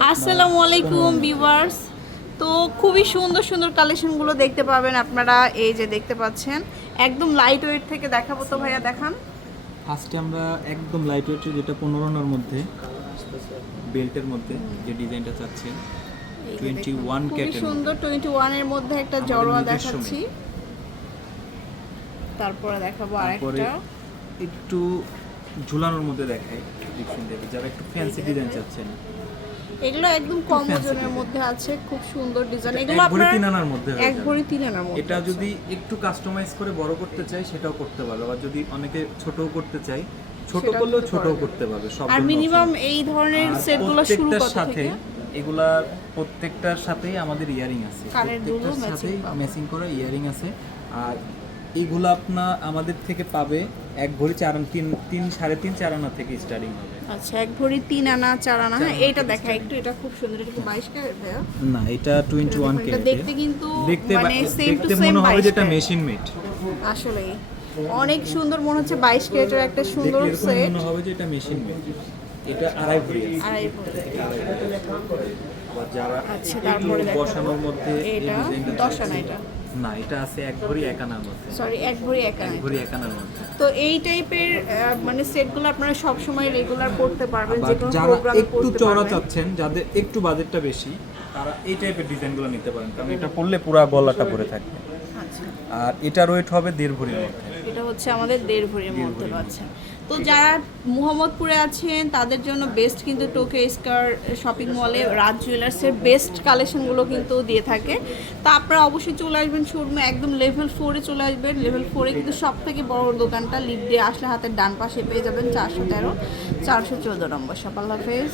আসসালামু আলাইকুম ভিউয়ার্স তো খুবই সুন্দর সুন্দর কালেকশনগুলো দেখতে পাবেন আপনারা। এই যে দেখতে পাচ্ছেন একদম লাইট ওয়েট থেকে দেখাবো তো ভাইয়া দেখান। ফার্স্টে আমরা একদম লাইট ওয়েটের যেটা পনেরোনার মধ্যে বেল্টের মধ্যে যে ডিজাইনটা চাচ্ছেন টোয়েন্টি ওয়ান খুবই সুন্দর টোয়েন্টি ওয়ানের মধ্যে একটা জড়োয়া দেখাচ্ছি। তারপরে দেখাবো আরেকটা। একটু ঝুলানোর মধ্যে দেখাই ডিফারেন্ট যারা একটু ফ্যান্সি ডিজাইন চাচ্ছেন। এগুলো একদম কম ওজনের মধ্যে আছে খুব সুন্দর ডিজাইন এগুলো আপনারা তিন আনার মধ্যে এক ভরি তিন আনার মধ্যে এটা যদি একটু কাস্টমাইজ করে বড় করতে চাই সেটাও করতে পারবে। আবার যদি অনেকে ছোটও করতে চাই ছোট করলেও ছোটও করতে পারবে সব আর মিনিমাম এই ধরনের সেটগুলো শুরু কত থেকে? এগুলা প্রত্যেকটার সাথেই আমাদের ইয়ারিং আছে। প্রত্যেকটার সাথেই। ম্যাচিং করা ইয়ারিং আছে। আর এইগুলো আপনার আমাদের থেকে পাবে এক ভরি চার আনা তিন তিন সাড়ে তিন চার আনা থেকে স্টার্টিং হবে। আচ্ছা এক ভরি তিন আনা চার আনা হ্যাঁ এটা দেখা একটু এটা খুব সুন্দর এটা কি বাইশ ক্যারেট ভাইয়া? না এটা টোয়েন্টি ওয়ান এটা দেখতে কিন্তু দেখতে মানে সেম টু দেখতে সেম মনে হবে যেটা মেশিন মেড আসলে অনেক সুন্দর মনে হচ্ছে বাইশ ক্যারেটের একটা সুন্দর সেট মনে হবে যে এটা মেশিন মেড এটা আড়াই ভরি আড়াই ভরি। আচ্ছা, তারপরে। বসানোর মধ্যে এটা দশ আনা এটা। না এটা আছে এক ভরি এক আনার মধ্যে। সরি এক ভরি এক এক ভরি এক আনার মধ্যে। তো এই টাইপের মানে সেটগুলো আপনারা সব সময় রেগুলার পড়তে পারবেন যে কোনো যারা প্রোগ্রামে একটু চড়া চওড়া চাচ্ছেন যাদের একটু বাজেটটা বেশি তারা এই টাইপের ডিজাইনগুলো নিতে পারেন। কারণ এটা পড়লে পুরা গলাটা পরে থাকবে আচ্ছা। আর এটা ওয়েট হবে দেড় ভরির মধ্যে। এটা হচ্ছে আমাদের দেড় ভরির মধ্যে। পাচ্ছেন তো যারা মোহাম্মদপুরে আছেন তাদের জন্য বেস্ট কিন্তু টোকে স্কার শপিং মলে রাজ জুয়েলার্সের বেস্ট কালেকশনগুলো কিন্তু দিয়ে থাকে। তা আপনারা অবশ্যই চলে আসবেন শোরুমে একদম লেভেল ফোরে চলে আসবেন। লেভেল ফোরে কিন্তু সব থেকে বড় দোকানটা লিফট দিয়ে আসলে হাতের ডান পাশে পেয়ে যাবেন চারশো তেরো চারশো চোদ্দ নম্বর সব আল্লাহ হাফেজ।